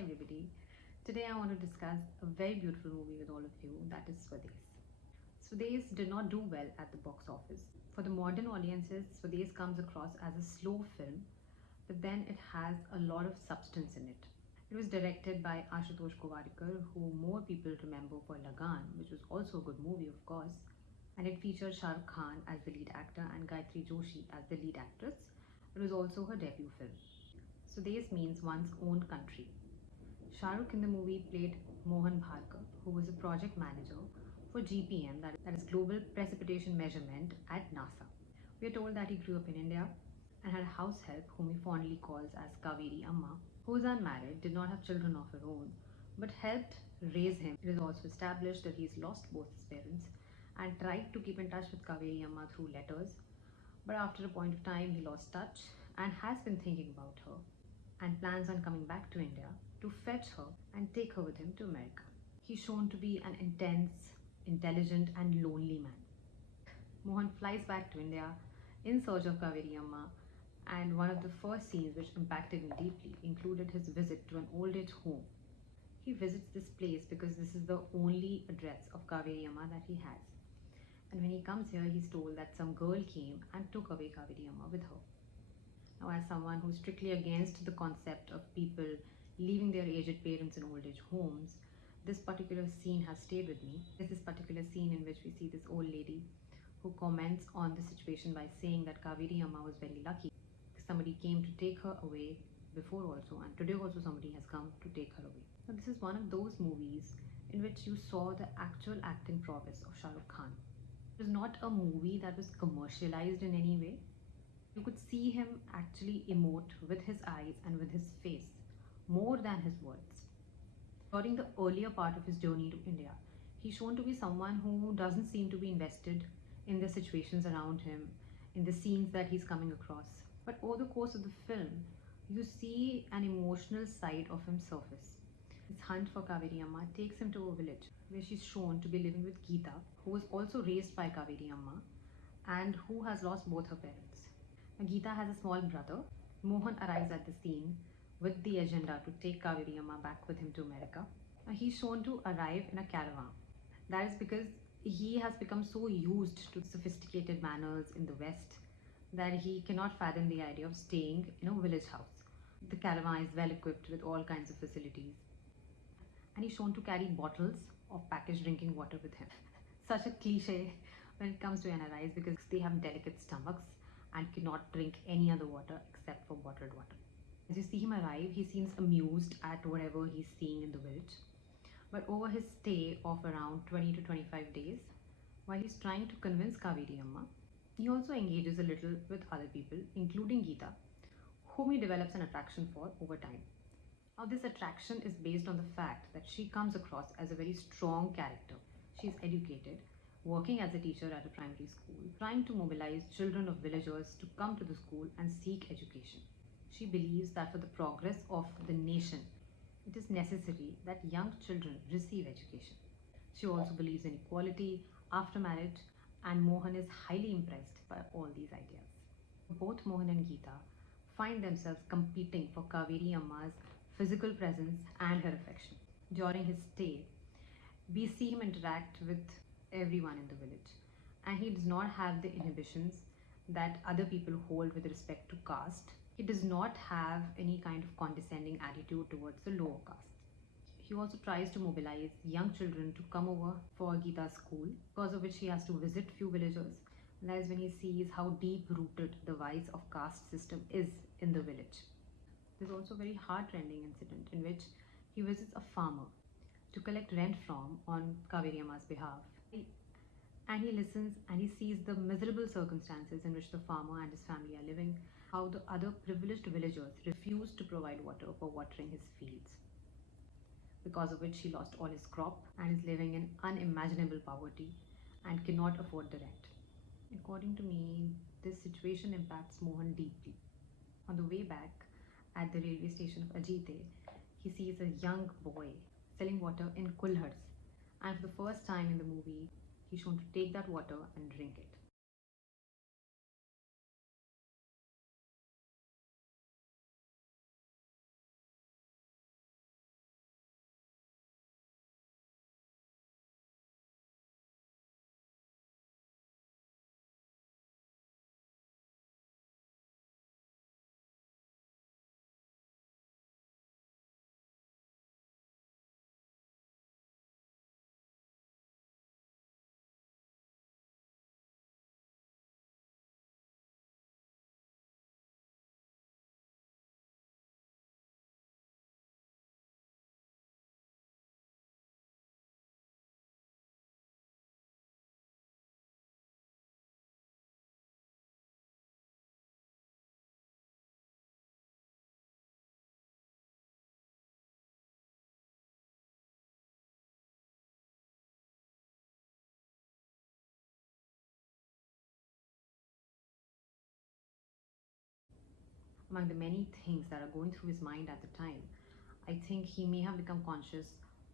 everybody. Today I want to discuss a very beautiful movie with all of you, that is Swades. Swades did not do well at the box office. For the modern audiences, Swades comes across as a slow film, but then it has a lot of substance in it. It was directed by Ashutosh Gowarikar, who more people remember for Lagan, which was also a good movie, of course, and it featured Shah Rukh Khan as the lead actor and Gayatri Joshi as the lead actress. It was also her debut film. Swades means one's own country. Shah Rukh in the movie played Mohan Bharkar, who was a project manager for GPM, that is Global Precipitation Measurement at NASA. We are told that he grew up in India and had a house help whom he fondly calls as Kaveri Amma, who was unmarried, did not have children of her own, but helped raise him. It is also established that he's lost both his parents and tried to keep in touch with Kaveri Amma through letters, but after a point of time he lost touch and has been thinking about her and plans on coming back to India to fetch her and take her with him to America. He's shown to be an intense, intelligent and lonely man. Mohan flies back to India in search of Kaveri Amma, and one of the first scenes which impacted me deeply included his visit to an old age home. He visits this place because this is the only address of Kaveri Amma that he has. And when he comes here, he's told that some girl came and took away Kaveri Amma with her. Now, as someone who's strictly against the concept of people leaving their aged parents in old age homes, this particular scene has stayed with me. There's this particular scene in which we see this old lady who comments on the situation by saying that Kaveri Amma was very lucky. Somebody came to take her away before also, and today also somebody has come to take her away. Now, this is one of those movies in which you saw the actual acting prowess of Shah Rukh Khan. It was not a movie that was commercialized in any way. You could see him actually emote with his eyes and with his face more than his words. During the earlier part of his journey to India, he's shown to be someone who doesn't seem to be invested in the situations around him, in the scenes that he's coming across. But over the course of the film, you see an emotional side of him surface. His hunt for Kaveri Amma takes him to a village where she's shown to be living with Geeta, who was also raised by Kaveri Amma and who has lost both her parents. Geeta has a small brother. Mohan arrives at the scene with the agenda to take Kaveri Amma back with him to America. He's shown to arrive in a caravan. That is because he has become so used to sophisticated manners in the West that he cannot fathom the idea of staying in a village house. The caravan is well equipped with all kinds of facilities. And he's shown to carry bottles of packaged drinking water with him. Such a cliche when it comes to NRIs because they have delicate stomachs and cannot drink any other water except for bottled water. As you see him arrive, he seems amused at whatever he's seeing in the village. But over his stay of around 20 to 25 days, while he's trying to convince Kaveri Amma, he also engages a little with other people, including Geeta, whom he develops an attraction for over time. Now, this attraction is based on the fact that she comes across as a very strong character. She's educated, working as a teacher at a primary school, trying to mobilize children of villagers to come to the school and seek education. She believes that for the progress of the nation, it is necessary that young children receive education. She also believes in equality after marriage, and Mohan is highly impressed by all these ideas. Both Mohan and Geeta find themselves competing for Kaveri Amma's physical presence and her affection. During his stay, we see him interact with everyone in the village, and he does not have the inhibitions that other people hold with respect to caste. He does not have any kind of condescending attitude towards the lower caste. He also tries to mobilize young children to come over for Geeta's school, because of which he has to visit few villagers. And that is when he sees how deep rooted the vice of caste system is in the village. There's also a very heart-rending incident in which he visits a farmer to collect rent from on Kaveri Amma's behalf. And he listens and he sees the miserable circumstances in which the farmer and his family are living, how the other privileged villagers refuse to provide water for watering his fields, because of which he lost all his crop and is living in unimaginable poverty and cannot afford the rent. According to me, this situation impacts Mohan deeply. On the way back, at the railway station of Ajite, he sees a young boy selling water in kulhars, and for the first time in the movie, he's shown to take that water and drink it. among the many things that are going through his mind at the time, I think he may have become conscious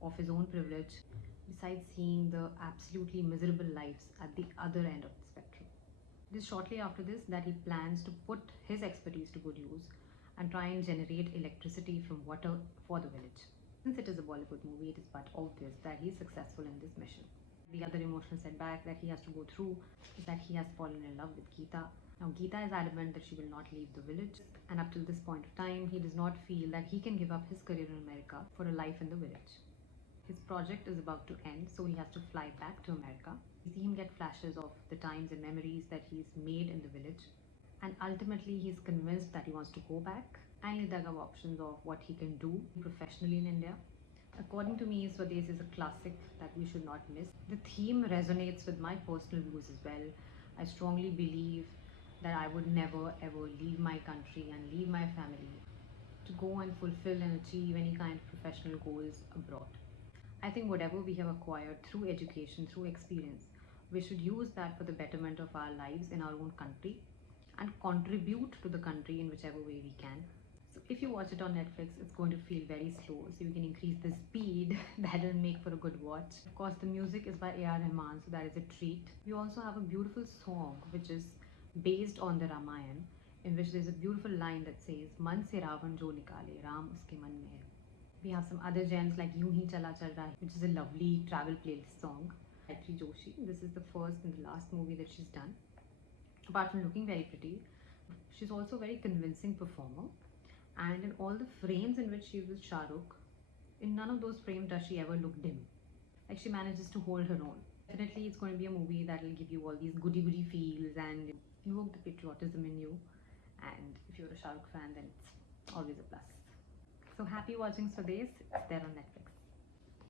of his own privilege, besides seeing the absolutely miserable lives at the other end of the spectrum. It is shortly after this that he plans to put his expertise to good use and try and generate electricity from water for the village. Since it is a Bollywood movie, it is but obvious that he is successful in this mission. The other emotional setback that he has to go through is that he has fallen in love with Geeta. Now, Geeta is adamant that she will not leave the village, and up till this point of time, he does not feel that he can give up his career in America for a life in the village. His project is about to end, so he has to fly back to America. We see him get flashes of the times and memories that he's made in the village, and ultimately he's convinced that he wants to go back, and he dug up options of what he can do professionally in India. According to me, Swades is a classic that we should not miss. The theme resonates with my personal views as well. I strongly believe that I would never ever leave my country and leave my family to go and fulfill and achieve any kind of professional goals abroad. I think whatever we have acquired through education, through experience, we should use that for the betterment of our lives in our own country and contribute to the country in whichever way we can. So if you watch it on Netflix, it's going to feel very slow, so you can increase the speed. That'll make for a good watch. Of course, the music is by A.R. Rahman, so that is a treat. We also have a beautiful song which is based on the Ramayana, in which there's a beautiful line that says, "Man se Ravan jo nikale, Ram uske man mein hai." We have some other gems like "Yun Hi Chala Chal Raha," which is a lovely travel playlist song. Gayatri Joshi. This is the first and the last movie that she's done. Apart from looking very pretty, she's also a very convincing performer. And in all the frames in which she was Shah Rukh, in none of those frames does she ever look dim. Like, she manages to hold her own. Definitely, it's going to be a movie that will give you all these goody feels and invoke the patriotism in you. And if you're a Shah Rukh fan, then it's always a plus. So happy watching Swades. It's there on Netflix.